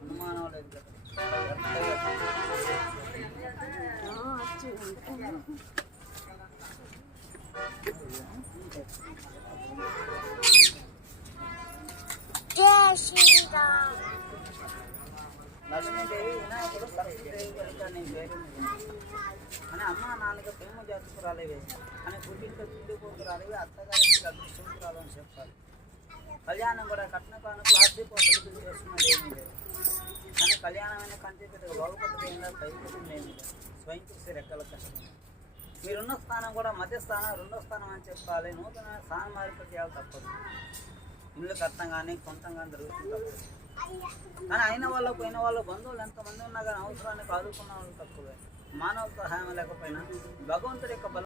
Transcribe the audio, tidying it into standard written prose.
అనుమానం లేదు కదా. లక్ష్మీదేవి, వినాయకుడు, సరస్వదేవి కనుక నేను పేరు అని అమ్మ నాన్నగా ప్రేమ జాతకురాలేవే అని పుట్టింట్లో తిండి కూతురాలేవి అత్తగారికి అదృష్టంతురాలు అని చెప్పాలి. కళ్యాణం కూడా కట్న కానుకలు ఆస్తిపోతులు చేస్తున్నది ఏమీ లేదు కానీ కళ్యాణమైన కంటి పెద్దగా బాగుపడుతుంది ఏంటో పైపోతుంది ఏమీ లేదు. స్వయం చూసే రెక్కల కష్టం. మీరున్న స్థానం కూడా మధ్య స్థానం రెండో స్థానం అని చెప్పాలి. నూతన స్థానం మార్పు చేయాలి తప్పదు. ఇల్లు కట్టం కానీ కొంతం కానీ జరుగుతుంది తప్పదు. కానీ అయిన వాళ్ళు పోయిన వాళ్ళు బంధువులు ఎంతమంది ఉన్నా కానీ అవసరానికి ఆదుకున్న వాళ్ళు తక్కువే. మానవ సహాయం లేకపోయినా భగవంతుడి యొక్క